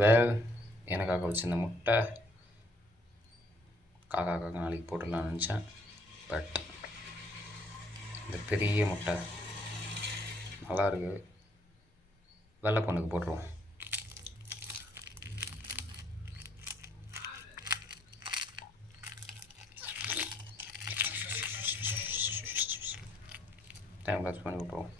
வேல் எனக்காக வச்சிருந்த முட்டை காக்காக்காக நாளைக்கு போட்டுடலாம்னு நினச்சேன். பட் இந்த பெரிய முட்டை நல்லா இருக்குது, வெள்ளை பொண்ணுக்கு போட்டுருவோம். டைம் லாஸ் பண்ணி விட்டுருவோம்.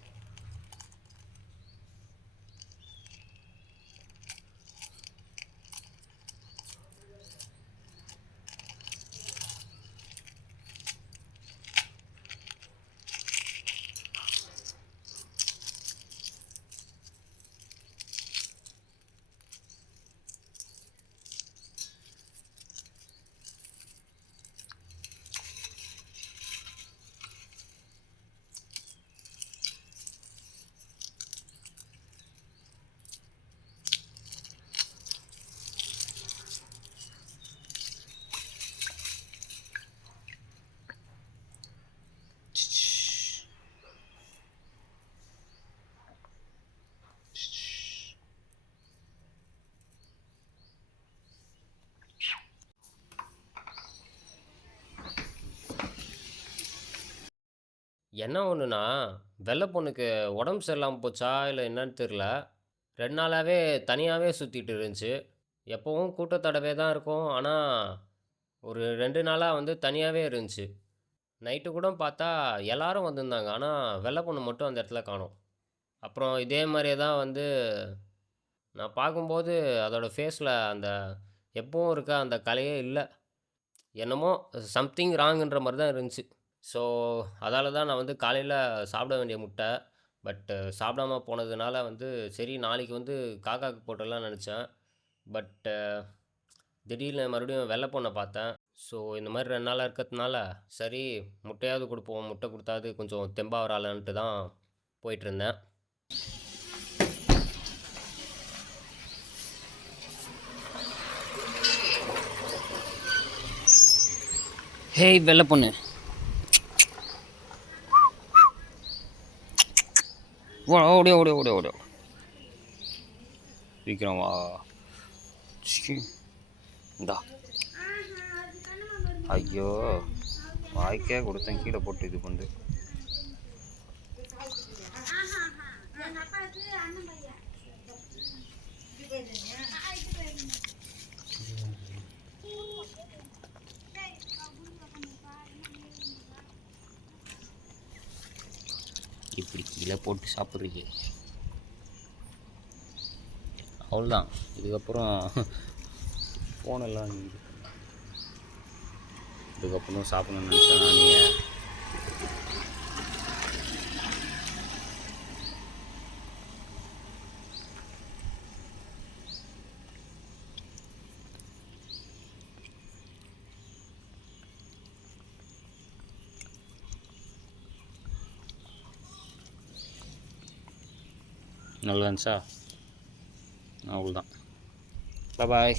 என்ன ஒன்றுனா, வெள்ளை பொண்ணுக்கு உடம்பு சரியில்லாமல் போச்சா இல்லை என்னன்னு தெரில. 2 நாளாகவே தனியாகவே சுற்றிட்டு இருந்துச்சு. எப்போவும் கூட்டத்தோடவே தான் இருக்கும். ஆனால் ஒரு 2 நாளாக வந்து தனியாகவே இருந்துச்சு. நைட்டு கூட பார்த்தா எல்லாரும் வந்திருந்தாங்க. ஆனால் வெள்ளை பொண்ணு மட்டும் அந்த இடத்துல காணோம். அப்புறம் இதே மாதிரியே தான் வந்து நான் பார்க்கும்போது அதோட ஃபேஸில் அந்த எப்பவும் இருக்க அந்த கலையே இல்லை. என்னமோ சம்திங் ராங்குன்ற மாதிரி தான் இருந்துச்சு. ஸோ அதால தான் நான் வந்து காலையில சாப்பிட வேண்டிய முட்டை, சாப்பிடாம போனதுனால வந்து சரி நாளைக்கு வந்து காக்காக்கு போட்டுடலாம்னு நெனச்சேன். பட்டு திடீர்னு மறுபடியும் வெள்ள பொண்ண பார்த்தேன். ஸோ இந்த மாரி 2 நாளா இருக்கிறதுனால, சரி முட்டையாவது குடுப்போம். முட்டை குடுத்தாவது கொஞ்சம் தெம்பா வராளான்ட்டு தான் போயிட்டுருந்தேன். ஹேய் வெள்ள பொண்ணு. ஓடு ஓடு ஓடு ஓடு. சீக்கிரம் வா. இந்தா. ஐயோ வாய்க்கே கொடுத்தேன், கீழே போட்டு இது பண்ணு. இப்படி கீழே போட்டு சாப்பிட்றீங்க, அவ்வளோதான். இதுக்கப்புறம் ஃபோனெல்லாம் இதுக்கப்புறம் சாப்பிடணும்னு நினச்சேன்னா நீங்கள் நல்லா இருந்துச்சா? அவ்வளோதான். பாய்.